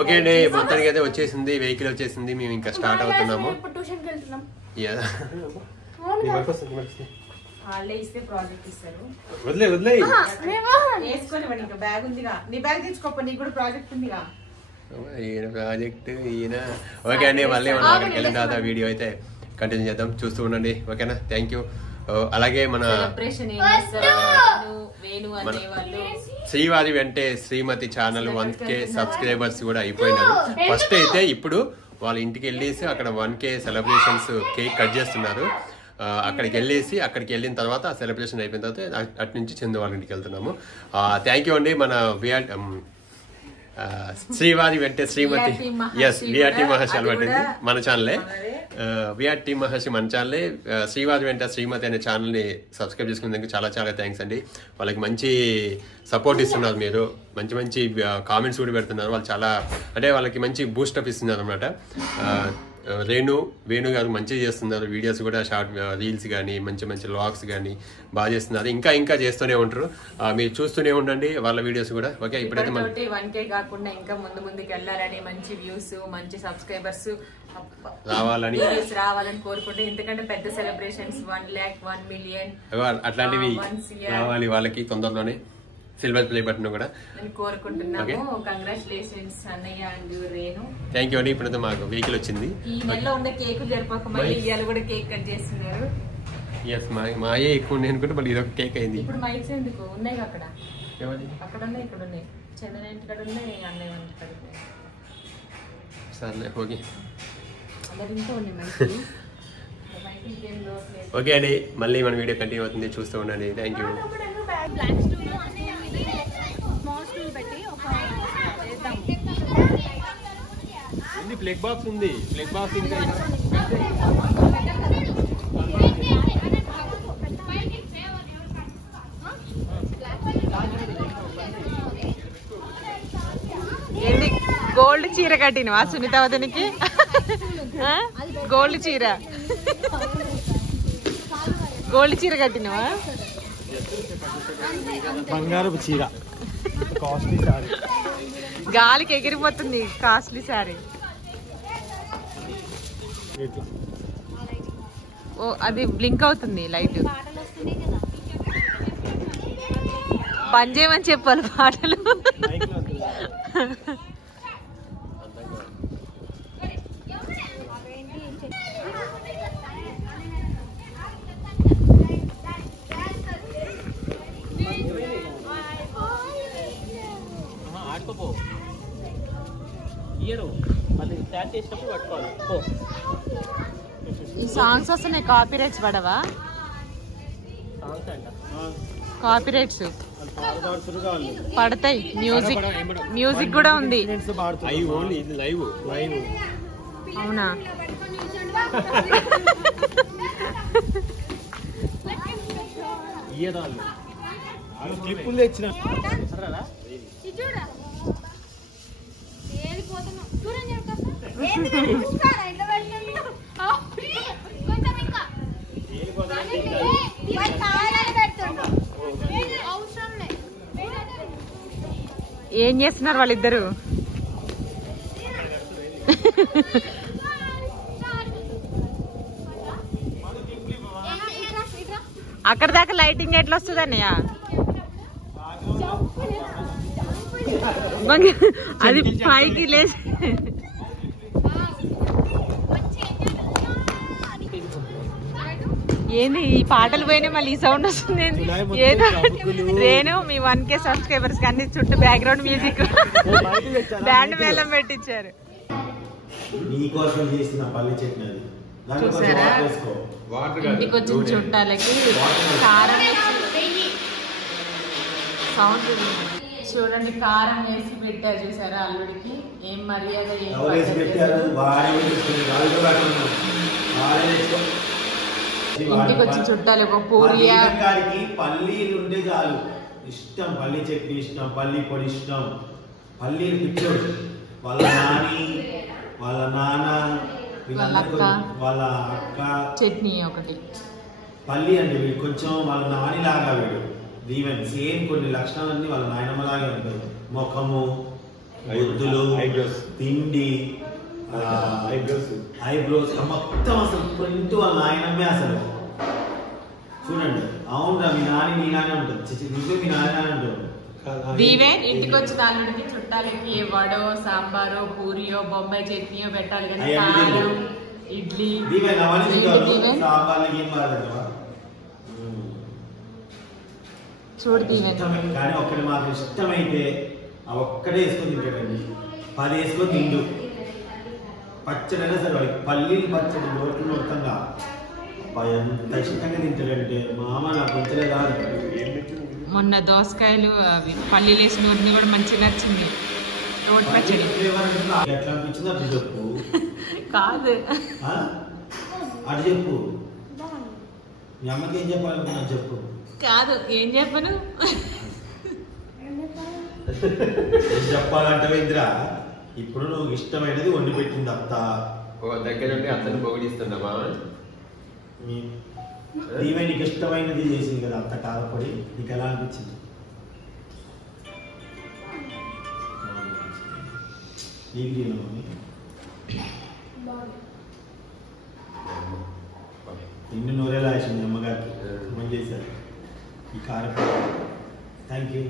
Okay అండి, మొత్తానికి అయితే వచ్చేసింది, వెహికల్ వచ్చేసింది, మేము ఇంకా స్టార్ట్ అవుతున్నాము. వదిలే వదిలే ఈయన ప్రాజెక్ట్ ఈయన. ఓకే అండి, మళ్ళీ మనం అక్కడికి వెళ్ళిన తర్వాత వీడియో అయితే కంటిన్యూ చేద్దాం, చూస్తూ ఉండండి. ఓకేనా, థ్యాంక్ యూ. అలాగే మన శ్రీవారి వెంటే శ్రీమతి ఛానల్ 1K సబ్స్క్రైబర్స్ కూడా అయిపోయినారు. ఫస్ట్ అయితే ఇప్పుడు వాళ్ళ ఇంటికి వెళ్ళేసి అక్కడ 1K సెలబ్రేషన్స్ కేక్ కట్ చేస్తున్నారు. అక్కడికి వెళ్ళిన తర్వాత సెలబ్రేషన్ అయిపోయిన తర్వాత అటు నుంచి చందు వాళ్ళ ఇంటికి వెళ్తున్నాము. థ్యాంక్ యూ అండి. మన శ్రీవారి వెంటే శ్రీమతి విఆర్టీ మహర్షి పట్టింది మన ఛానలే. విఆర్టీ మహర్షి మన ఛానలే. శ్రీవారి వెంట శ్రీమతి అనే ఛానల్ని సబ్స్క్రైబ్ చేసుకునేందుకు చాలా చాలా థ్యాంక్స్ అండి. వాళ్ళకి మంచి సపోర్ట్ ఇస్తున్నారు, మీరు మంచి మంచి కామెంట్స్ కూడా పెడుతున్నారు. వాళ్ళు చాలా అంటే వాళ్ళకి మంచి బూస్టప్ ఇస్తున్నారు అనమాట. వేణు గారు మంచిగా చేస్తున్నారు, వీడియోస్ కూడా షార్ట్ రీల్స్ కానీ మంచి మంచి వ్లాగ్స్ కానీ బాగా చేస్తున్నారు. ఇంకా చేస్తూనే ఉంటారు, మీరు చూస్తూనే ఉండండి వాళ్ళ వీడియోస్ కూడా. ఓకే, ఇప్పుడైతే 1K కాకుండా ఇంకా ముందుకు వెళ్ళాలని, మంచి వ్యూస్ మంచి సబ్స్క్రైబర్స్ రావాలని కోరుకుంటే, ఎందుకంటే పెద్ద సెలబ్రేషన్స్ 1 lakh 1 million అట్లాంటివి రావాలి వాళ్ళకి తొందరలోనే. సిల్వర్ ప్లే బటన్ కూడా కోరుకుంటున్నాము. కంగ్రాచులేషన్స్ అన్నయ్య అండ్ రేణు. థ్యాంక్ యూ అండి. ఇప్పుడైతే మాకు వెహికల్ వచ్చింది. ఈ నెలలో ఉన్న కేక్ జరిపాక మళ్ళీ ఇవాళ కూడా కేక్ కట్ చేస్తున్నారు. మాయే ఎక్కువ ఉన్నాయి అనుకుంటే మళ్ళీ ఇదొక కేక్ అయింది. ఇప్పుడు మైక్స్ ఎందుకు ఉన్నాయి అక్కడ ఉన్నాయి, ఇక్కడ ఉన్నాయి, చందన ఇంటికాడ ఉన్నాయి, అన్నయ్య ఇంటికాడ ఉన్నాయి. సర్లే ఓకే. అందరింట్లో ఉన్నాయి మైక్. ఓకే అండి, మళ్ళీ మన వీడియో కంటిన్యూ అవుతుంది, చూస్తూ ఉండండి. Thank you. ప్లగ్ బాక్స్ ఉంది, ప్లగ్ బాక్స్ ఇంకా ఏంటి గోల్డ్ చీర కట్టినవా సునీతావతనికి? గోల్డ్ చీర కట్టినవా? బంగారపు చీర, కాస్ట్లీ సారీ, గాలికి ఎగిరిపోతుంది కాస్ట్లీ సారీ. ఓ అది బ్లింక్ అవుతుంది లైట్. బంద్ చేయమని చెప్పాలి పాటలు. ఈ సాంగ్స్ వస్తున్నాయి, కాపీ రైట్స్ పడవా? కాపీ రైట్స్ పడతాయి. మ్యూజిక్ కూడా ఉంది. అవునా? ఏం చేస్తున్నారు వాళ్ళిద్దరు? అక్కడ దాకా లైటింగ్ ఎట్లా వస్తుంది అన్నయ్య? అది పైకి లేచి ఏంది ఈ పాటలు పోయినా మళ్ళీ ఈ సౌండ్ వస్తుంది. ఏదో రేణు మీ 1K సబ్స్క్రైబర్స్ కానీ చుట్టూ బ్యాక్గ్రౌండ్ మ్యూజిక్ బ్యాండ్ మేళం పెట్టించారు. చూసారా? ఇంటికి వచ్చిన చుట్టాలకి కారం వేసి సౌండ్ చూడండి, కారం వేసి పెట్టారు చూసారా అల్లుడికి. ఏం మర్యాద, ఇంటికి వచ్చి చుట్టాలి ఒక పూరియా పల్లీలు ఉంటే చాలు ఇష్టం. పల్లీ చట్నీ ఇష్టం, పల్లీ పొడి ఇష్టం, పల్లీలు పిచ్చోడు. వాళ్ళ నాని, వాళ్ళ నాన్న, వాళ్ళ అక్క చట్నీ ఒకటి. పల్లి అంటే వీడు కొంచెం వాళ్ళ నాని లాగా, వీడు దీవెన్ సేమ్ కొన్ని లక్షణాలన్నీ వాళ్ళ నాయనమ్మ లాగే ఉంటాయి. ముఖము, బొద్దులు, తిండి, ఐబ్రోస్ మొత్తం అసలు ప్రింట్ వాళ్ళ నాయనమ్మే అసలు. చూడండి, అవునరా మీ నానే ఉంటుంది, నువ్వే మీ నాన్న ఉంటుంది. దీవెన్ ఇంటికి వచ్చిన అల్లుడికి చుట్టాలకి వడో సాంబారో పూరియో బొంబాయి చట్నీయో పెట్టాలి కానీ కారం ఇడ్లీ చూడు దీవెన్. కానీ ఒక్కటి మాకు ఇష్టమైతే ఆ ఒక్కటే వేసుకొని తింటాడండి. 10 వేసుకొని తిండు. పచ్చడైనా సరే వాడికి పల్లీలు పచ్చడి నోట్లు నొట్టంగా ఎంత ఇష్టంగా తింటాడంటే మామ నాకు కొంచెం కాదు. మొన్న దోసకాయలు అవి పల్లీలు వేసిన నూనె కూడా మంచిగా నచ్చింది. రోడ్ పచ్చడి ఎట్లా అనిపించింది అటు చెప్పు. కాదు అటు చెప్పు. మీ అమ్మకి ఏం చెప్పాలనుకున్నా చెప్పు. కాదు ఏం చెప్పను. ఏం చెప్పాలంటే ఇంద్రా, ఇప్పుడు నువ్వు ఇష్టమైనది వండి పెట్టింది అత్త. దగ్గర ఉండి అత్తని పొగిడిస్తున్నావా? ఈమె నీకు ఇష్టమైనది చేసింది కదా అత్త కారపొడి, నీకు ఎలా అనిపించింది? నిన్ను నూరేలా వేసింది అమ్మగారికి. మంచి చేశారు ఈ కారపొడి. Thank you.